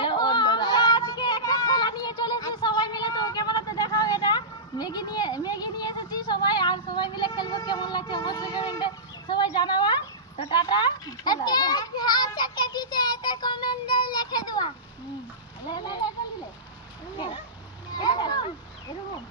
আজকে একটা খেলা নিয়ে চলেছি সবাই মিলে, তো ক্যামেরাতে দেখাও এটা। ম্যাগি নিয়ে এসেছি সবাই, আর সবাই মিলে খেলবো। কেমন লাগছে অবশ্যই কমেন্টে সবাই জানাবা। তো টাটা। কমেন্টে লিখে দেওয়া। লে লে লে জলদি লে। এরকম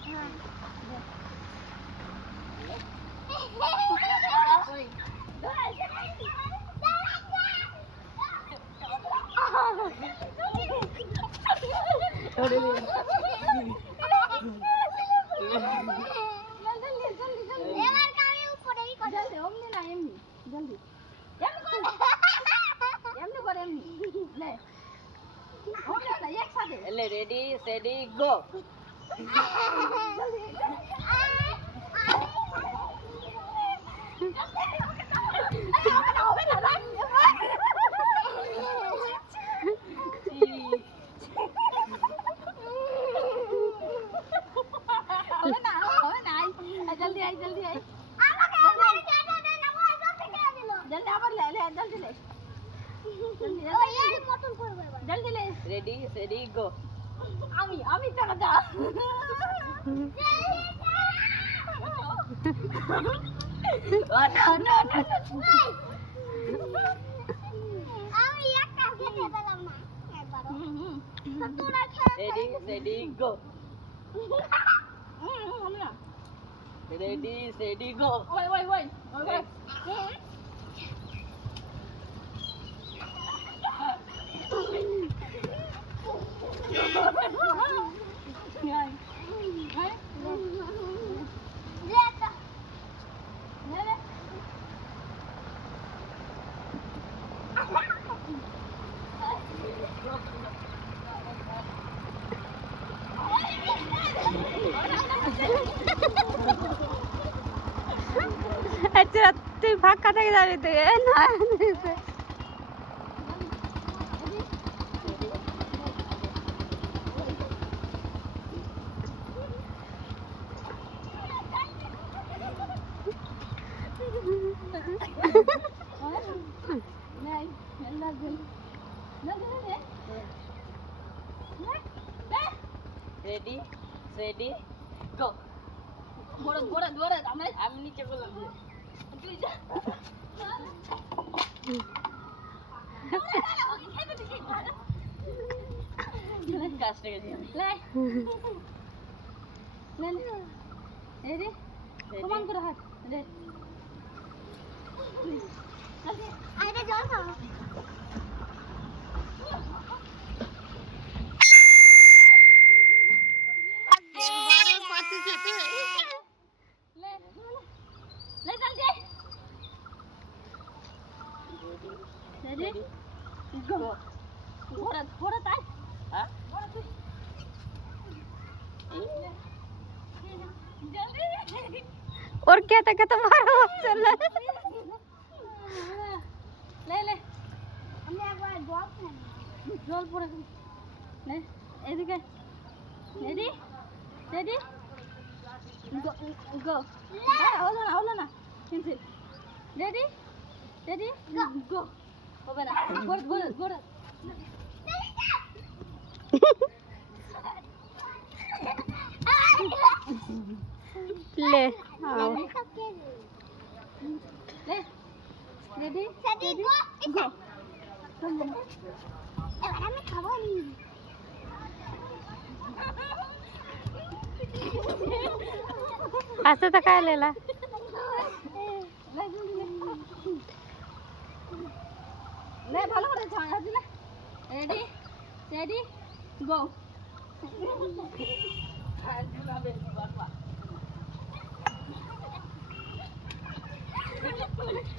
এবার কামে উপরেই করে জলদি অমনি না এমনি জলদি এমনি করে এমনি লে অমনি না একসাথে ले रेडी सेडी गो जल्दी आई আমাকে কেটে দে না, ও আগে থেকে দিল। जल्दी আবার ले ले जल्दी ले ও এর মতন করবে এবার। जल्दी ले रेडी सेडी गो আমি টাকা দাও আমি একটা কেটে দিলাম না একবারও। তো তোরা খেল। रेडी सेडी गो আমি না रेडी सेडी गो ওই ওই ওই ওই ওই আচ্ছা তুই ফাঁকা থেকে যাবি তুই না रेडी सेडी गो আমি নিচে বললাম কাজটা গেছি সমান করে হাত রে আরে জল খাও। ले जल्दी रेडी गो थोड़ा ताई हाँ जल्दी ওর খেতে খেতে মারা চলে ले ले আমি একবার জল খাই। জল পড়ে নে এদিকে রেডি রেডি গো গো হলো না কিন্তু রেডি রেডি গো হবে না গোড় গোড় গোড় লে ले রেডি সেদি গো। গো এবার আমি খাবো নি। আস্তে তো খাই লেলা ले ভালো করে ছায়া দিলে রেডি রেডি গো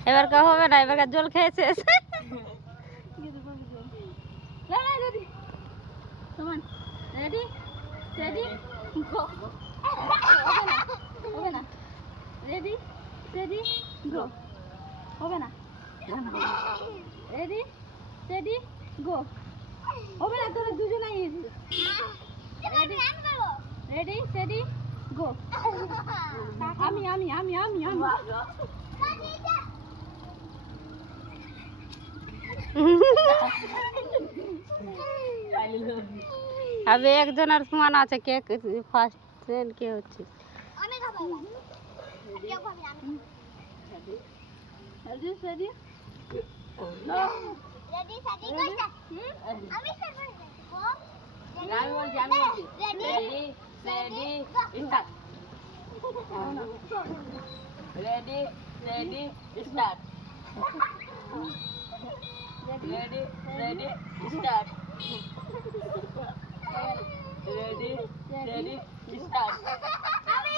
এবার কা হবে না এবার জল খেয়েছে ले ले रेडी সমান রেডি রেডি গো হবে না রেডি রেডি গো হবে না রেডি রেডি গো হবে না তোরা দুজনেই এবার আমি আনবো। রেডি রেডি গো আমি আমি আমি আমি আমি আবে একজনের সমান আছে কে ফার্স্ট সেকেন্ড কে হচ্ছে আমি খাবো এবার। আর কেউ খাবে না, আমি খাবো। Ready, ready? Ready, steady, go, start. আমি start করে দিচ্ছি, go. Ready, আমি বলছি, আমি বলছি। Ready, Ready, steady, start. Ready, steady, start. Ready, steady, start. Ready, steady, start. আমি